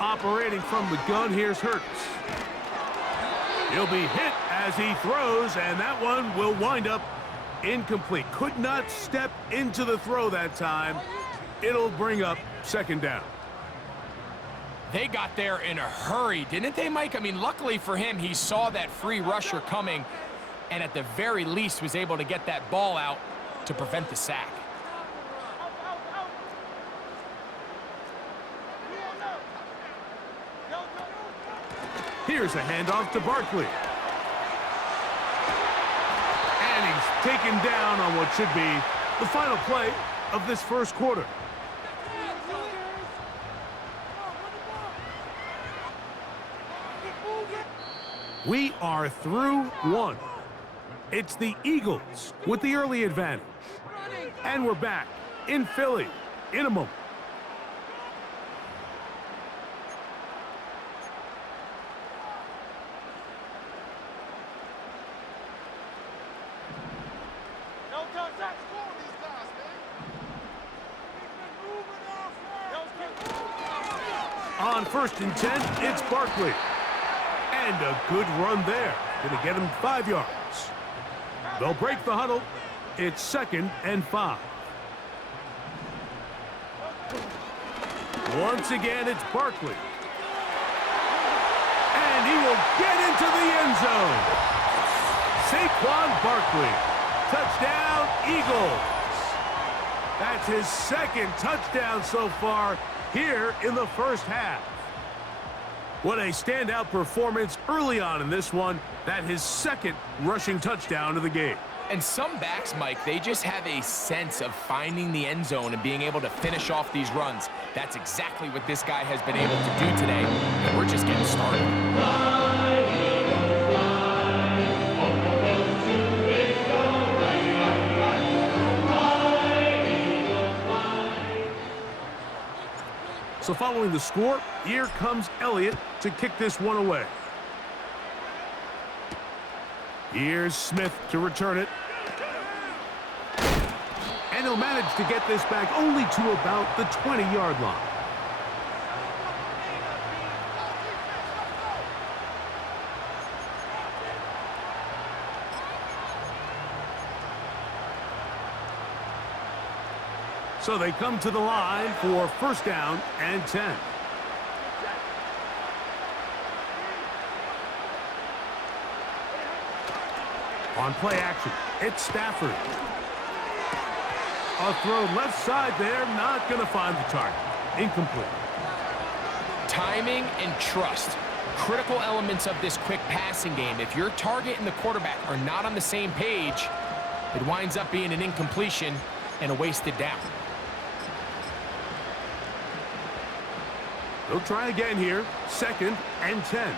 Operating from the gun, here's Hurts. He'll be hit as he throws, and that one will wind up incomplete. Could not step into the throw that time. It'll bring up second down. They got there in a hurry, didn't they, Mike? I mean, luckily for him, he saw that free rusher coming and at the very least was able to get that ball out to prevent the sack. Here's a handoff to Barkley. And he's taken down on what should be the final play of this first quarter. We are through one. It's the Eagles with the early advantage. And we're back in Philly in a moment. On 1st and 10, it's Barkley. And a good run there. Gonna get him 5 yards. They'll break the huddle. It's 2nd and 5. Once again, it's Barkley. And he will get into the end zone. Saquon Barkley. Touchdown, Eagles. That's his 2nd touchdown so far here in the first half. What a standout performance early on in this one. That his 2nd rushing touchdown of the game. And some backs, Mike, they just have a sense of finding the end zone and being able to finish off these runs. That's exactly what this guy has been able to do today, and we're just getting started. So following the score, here comes Elliott to kick this one away. Here's Smith to return it. And he'll manage to get this back only to about the 20-yard line. So they come to the line for 1st down and 10. On play action, it's Stafford. A throw left side there, not going to find the target. Incomplete. Timing and trust. Critical elements of this quick passing game. If your target and the quarterback are not on the same page, it winds up being an incompletion and a wasted down. They'll try again here. 2nd and 10.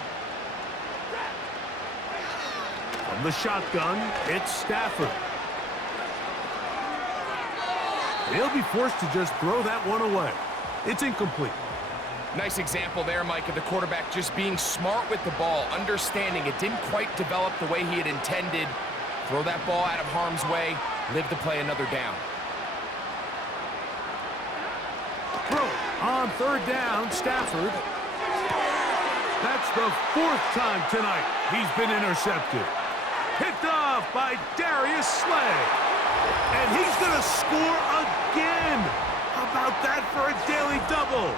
From the shotgun, it's Stafford. They'll be forced to just throw that one away. It's incomplete. Nice example there, Mike, of the quarterback just being smart with the ball, understanding it didn't quite develop the way he had intended. Throw that ball out of harm's way, live to play another down. Throw it. On 3rd down, Stafford. That's the 4th time tonight he's been intercepted. Picked off by Darius Slay. And he's going to score again. How about that for a daily double?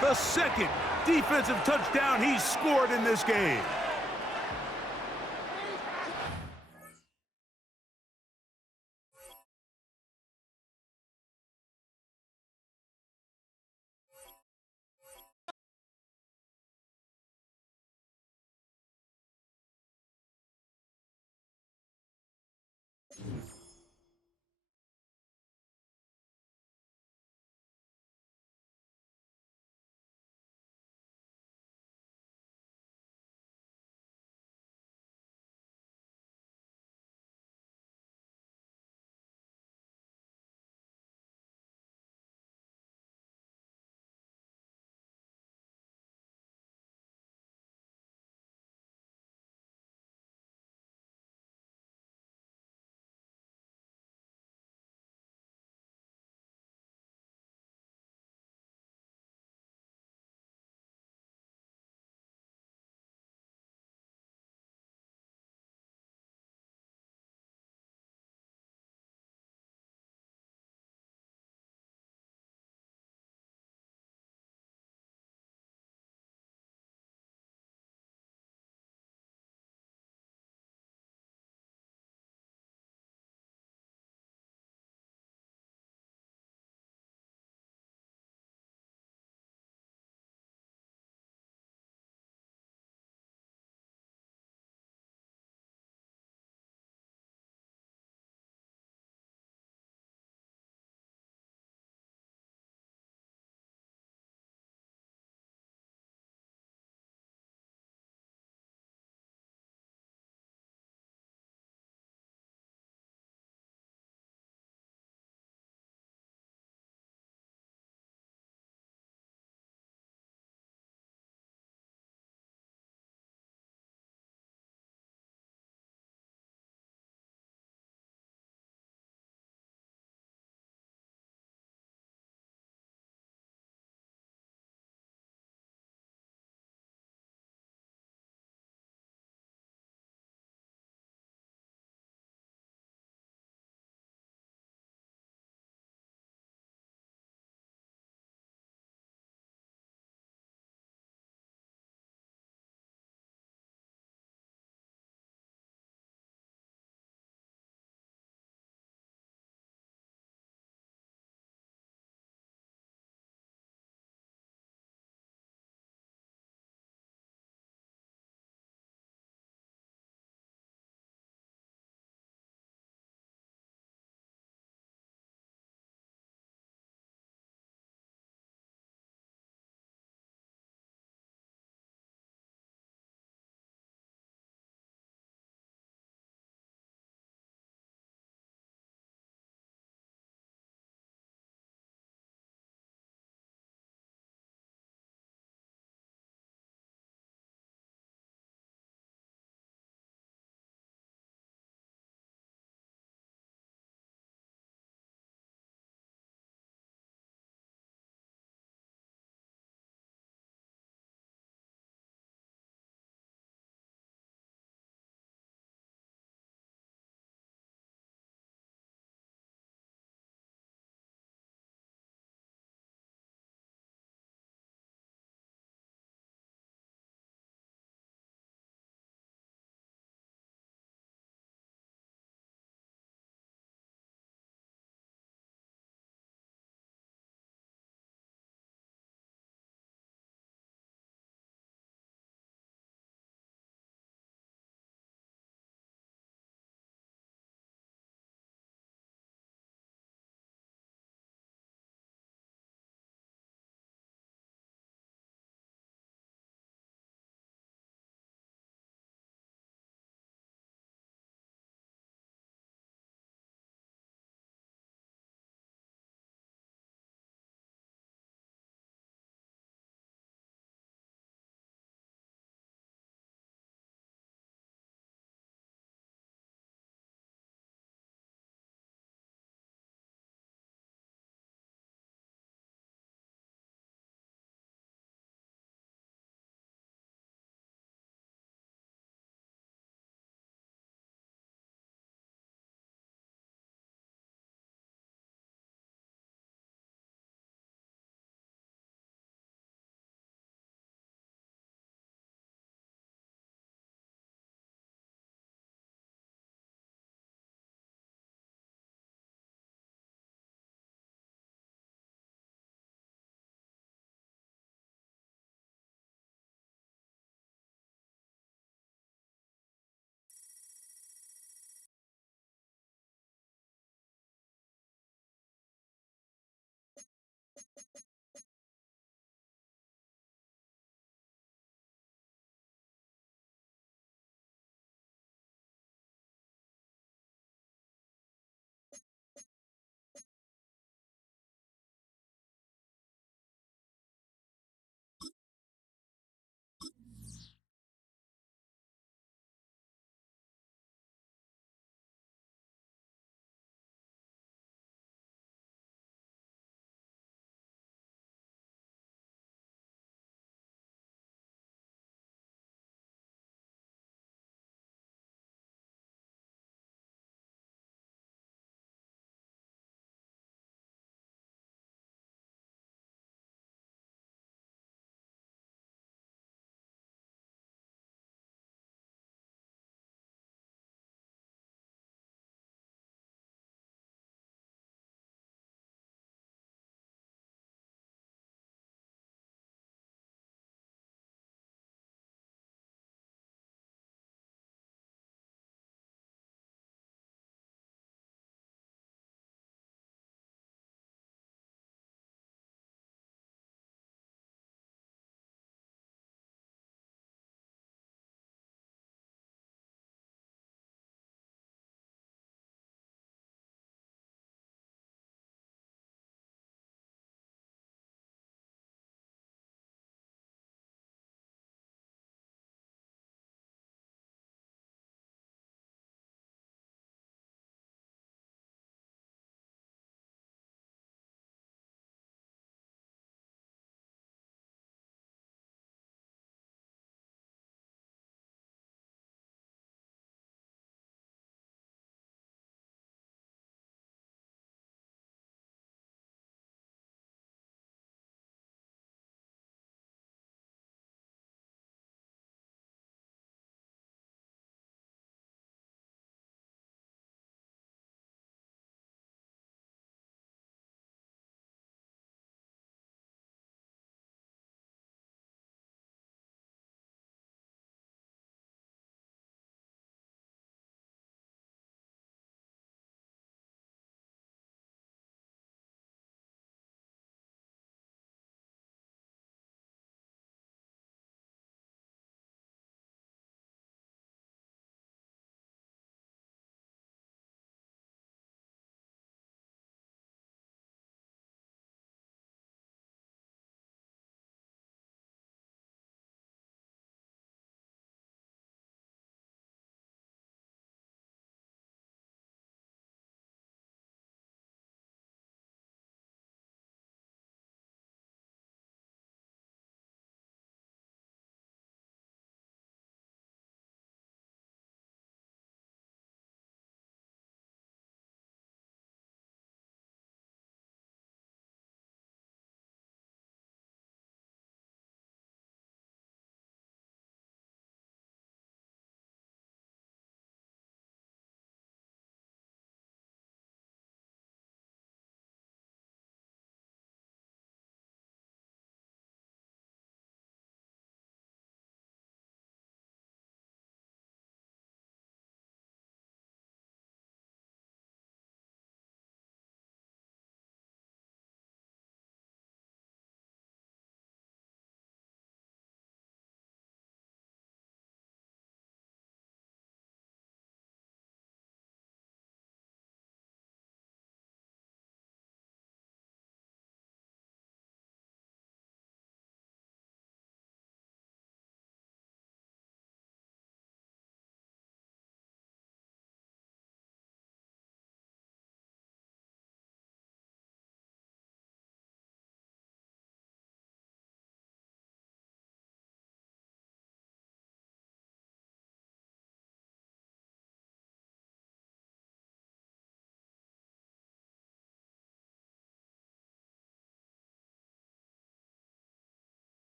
The 2nd defensive touchdown he's scored in this game.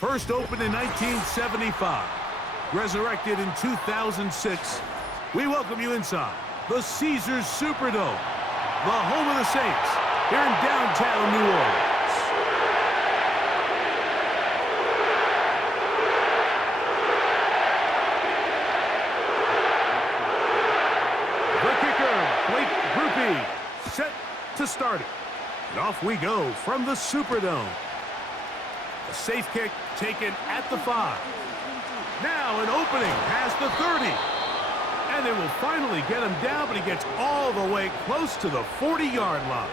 First opened in 1975, resurrected in 2006, we welcome you inside the Caesars Superdome, the home of the Saints, here in downtown New Orleans. Set to start it. And off we go from the Superdome. A safe kick taken at the 5. Now an opening past the 30. And they will finally get him down, but he gets all the way close to the 40-yard line.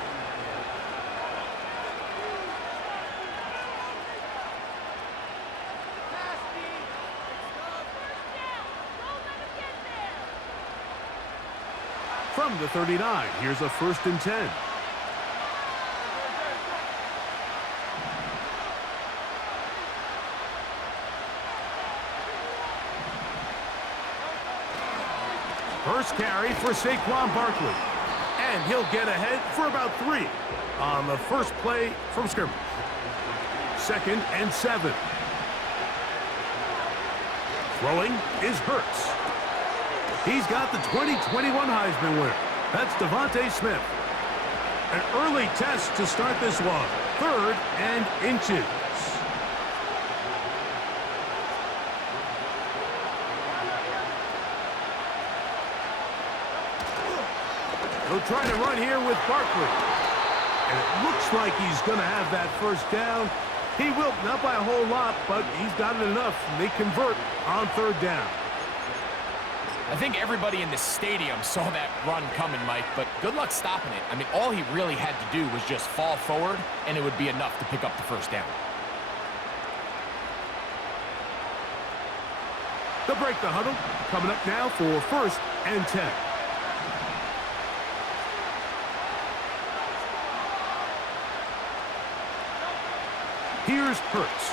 From the 39, here's a 1st and 10. First carry for Saquon Barkley. And he'll get ahead for about 3 on the first play from scrimmage. 2nd and 7. Throwing is Hurts. He's got the 2021 Heisman winner. That's Devontae Smith. An early test to start this one. 3rd and inches. He'll try to run here with Barkley. And it looks like he's going to have that first down. He will, not by a whole lot, but he's got it enough. They convert on 3rd down. I think everybody in the stadium saw that run coming, Mike, but good luck stopping it. I mean, all he really had to do was just fall forward, and it would be enough to pick up the first down. They'll break the huddle. Coming up now for 1st and 10. Here's Hurts.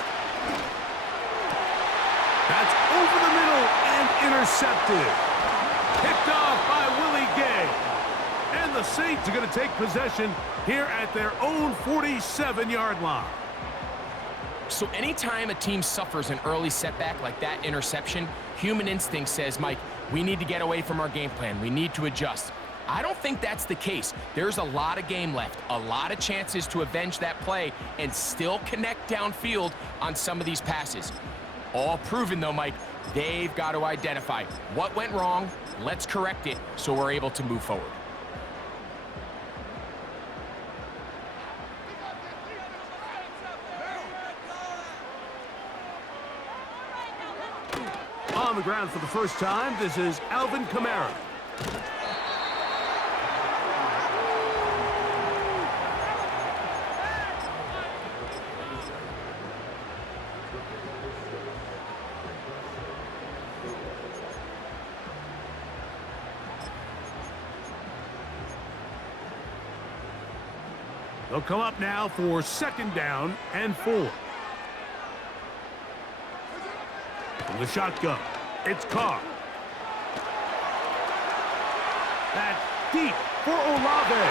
That's over the middle and intercepted. Picked off by Willie Gay. And the Saints are going to take possession here at their own 47-yard line. So anytime a team suffers an early setback like that interception, human instinct says, Mike, we need to get away from our game plan. We need to adjust. I don't think that's the case. There's a lot of game left, a lot of chances to avenge that play and still connect downfield on some of these passes. All proven, though, Mike, they've got to identify what went wrong, let's correct it so we're able to move forward. On the ground for the first time, this is Alvin Kamara. They'll come up now for 2nd down and 4. From the shotgun, it's Carr. That's deep for Olave.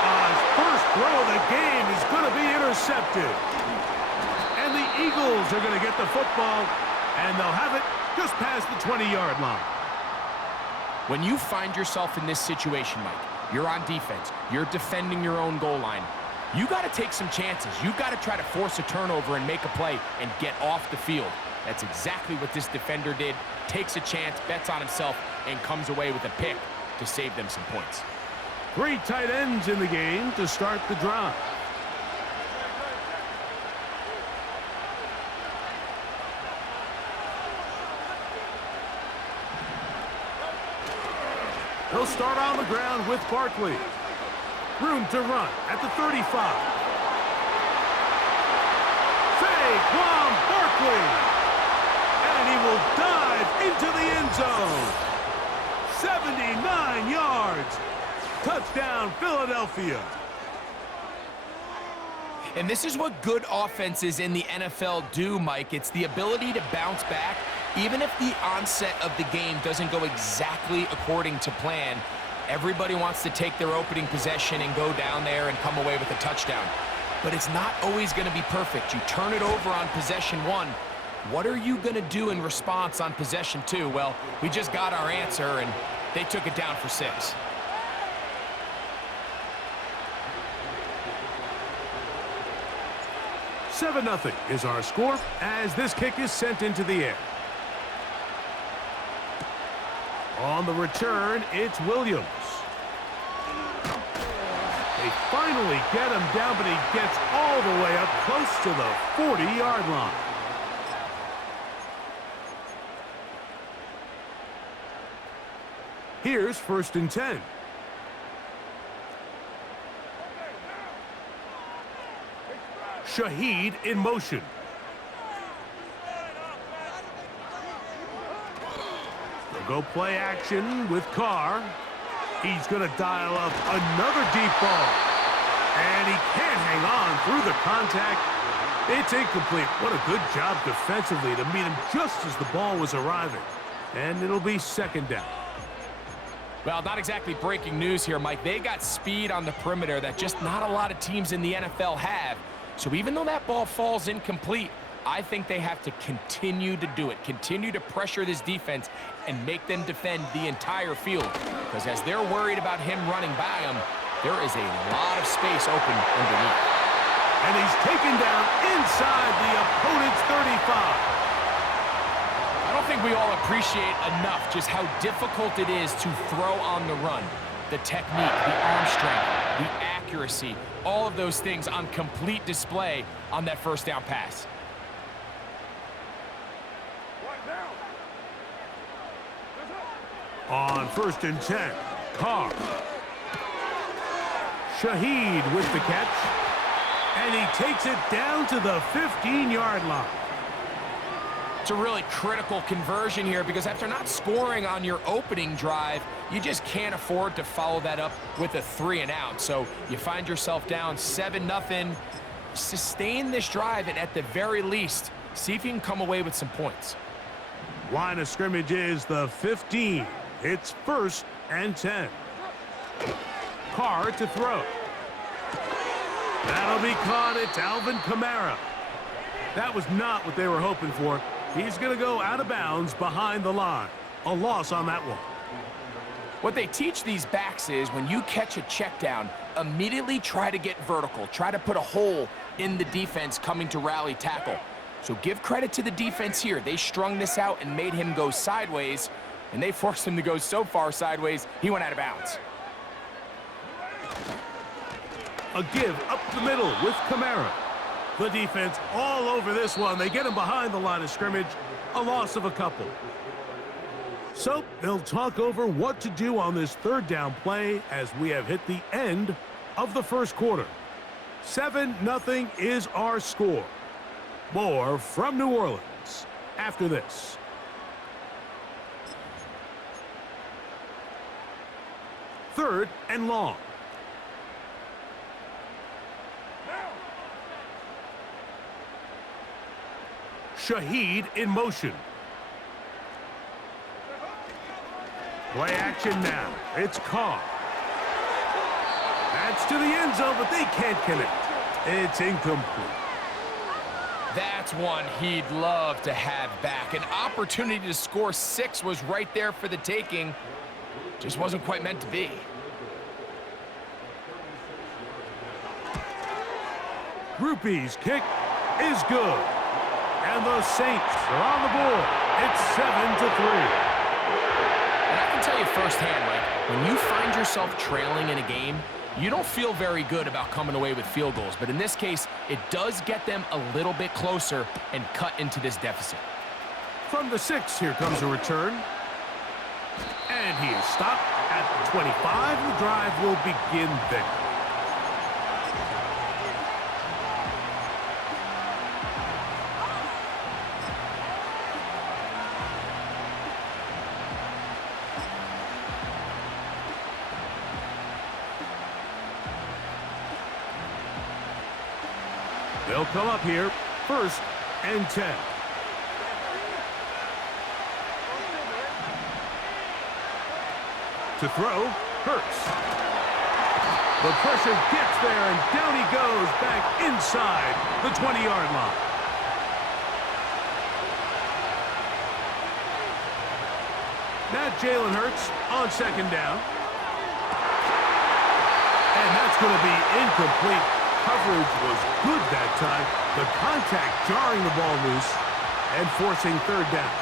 His first throw of the game is going to be intercepted. And the Eagles are going to get the football, and they'll have it just past the 20-yard line. When you find yourself in this situation, Mike, you're on defense, you're defending your own goal line, you got to take some chances. You got to try to force a turnover and make a play and get off the field. That's exactly what this defender did. Takes a chance, bets on himself, and comes away with a pick to save them some points. 3 tight ends in the game to start the drive. He'll start on the ground with Barkley. Room to run at the 35. Saquon Barkley. And he will dive into the end zone. 79 yards. Touchdown, Philadelphia. And this is what good offenses in the NFL do, Mike. It's the ability to bounce back, even if the onset of the game doesn't go exactly according to plan. Everybody wants to take their opening possession and go down there and come away with a touchdown. but it's not always going to be perfect. You turn it over on possession 1. What are you going to do in response on possession 2? Well, we just got our answer, and they took it down for 6. Seven nothing is our score as this kick is sent into the air. On the return, it's Williams. They finally get him down, but he gets all the way up close to the 40-yard line. Here's 1st and 10. Shaheed in motion. They'll go play action with Carr. He's going to dial up another deep ball. And he can't hang on through the contact. It's incomplete. What a good job defensively to meet him just as the ball was arriving. And it'll be 2nd down. Well, not exactly breaking news here, Mike. They got speed on the perimeter that just not a lot of teams in the NFL have. So even though that ball falls incomplete, I think they have to continue to do it. Continue to pressure this defense and make them defend the entire field. Because as they're worried about him running by them, there is a lot of space open underneath. And he's taken down inside the opponent's 35. I don't think we all appreciate enough just how difficult it is to throw on the run. The technique, the arm strength, the accuracy, all of those things on complete display on that 1st down pass. On 1st and 10, Carr. Shaheed with the catch. And he takes it down to the 15-yard line. It's a really critical conversion here because after not scoring on your opening drive, you just can't afford to follow that up with a 3-and-out. So you find yourself down 7-0. Sustain this drive and at the very least, see if you can come away with some points. Line of scrimmage is the 15. It's 1st and 10. Carr to throw. That'll be caught. It's Alvin Kamara. That was not what they were hoping for. He's going to go out of bounds behind the line. A loss on that one. What they teach these backs is when you catch a check down, immediately try to get vertical. Try to put a hole in the defense coming to rally tackle. So give credit to the defense here. They strung this out and made him go sideways, and they forced him to go so far sideways, he went out of bounds. A give up the middle with Kamara. The defense all over this one. They get him behind the line of scrimmage. A loss of a couple. So they'll talk over what to do on this 3rd down play as we have hit the end of the 1st quarter. 7-0 is our score. More from New Orleans after this. Third and long. Shaheed in motion. Play action now. It's Carr. That's to the end zone, but they can't connect. It's incomplete. That's one he'd love to have back. An opportunity to score 6 was right there for the taking. Just wasn't quite meant to be. Rupee's kick is good. And the Saints are on the board. It's 7-3. And I can tell you firsthand, Mike, when you find yourself trailing in a game, you don't feel very good about coming away with field goals. But in this case, it does get them a little bit closer and cut into this deficit. From the 6, here comes a return. And he is stopped at the 25. The drive will begin there. They'll come up here, 1st and 10. To throw, Hurts. The pressure gets there, and down he goes back inside the 20-yard line. Now Jalen Hurts on second down. And that's going to be incomplete. Coverage was good that time. The contact jarring the ball loose and forcing third down.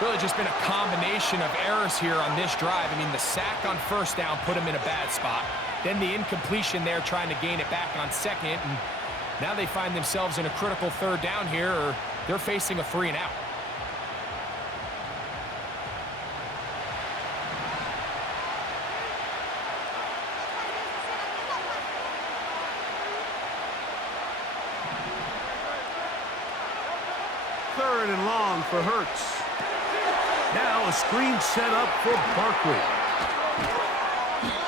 Really just been a combination of errors here on this drive. I mean, the sack on first down put him in a bad spot. Then the incompletion there trying to gain it back on second. And now they find themselves in a critical third down here, or they're facing a 3 and out. Third and long for Hurts. Now a screen set up for Barkley.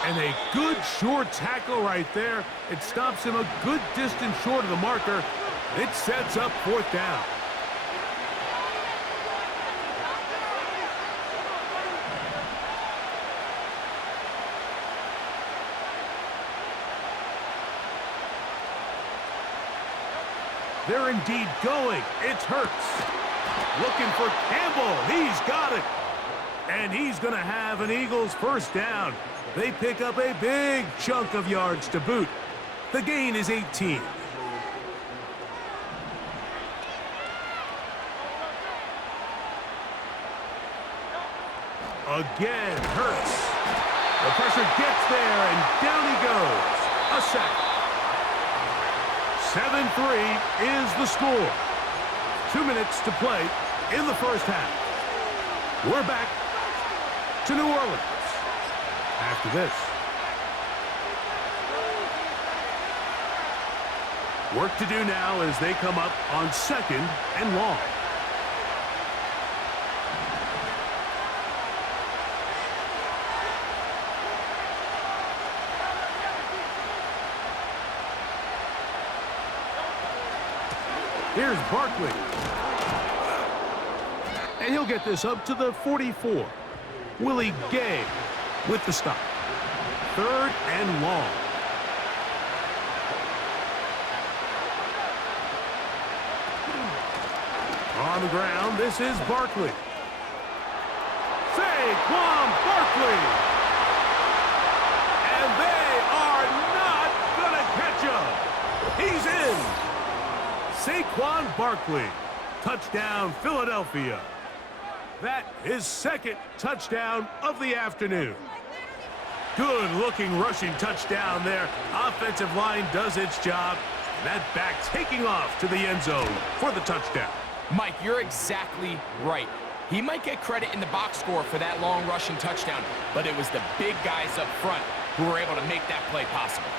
And a good short tackle right there. It stops him a good distance short of the marker. It sets up fourth down. They're indeed going. It's Hurts. Looking for Campbell. He's got it. And he's going to have an Eagles first down. They pick up a big chunk of yards to boot. The gain is 18. Again, Hurts. The pressure gets there, and down he goes. A sack. 7-3 is the score. 2 minutes to play in the first half. We're back to New Orleans after this. Work to do now as they come up on second and long. Here's Barkley. And he'll get this up to the 44. Willie Gay with the stop. Third and long. On the ground, this is Barkley. Saquon Barkley. And they are not going to catch him. He's in. Saquon Barkley. Touchdown, Philadelphia. That is second touchdown of the afternoon. Good-looking rushing touchdown there. Offensive line does its job. And that back taking off to the end zone for the touchdown. Mike, you're exactly right. He might get credit in the box score for that long rushing touchdown, but it was the big guys up front who were able to make that play possible.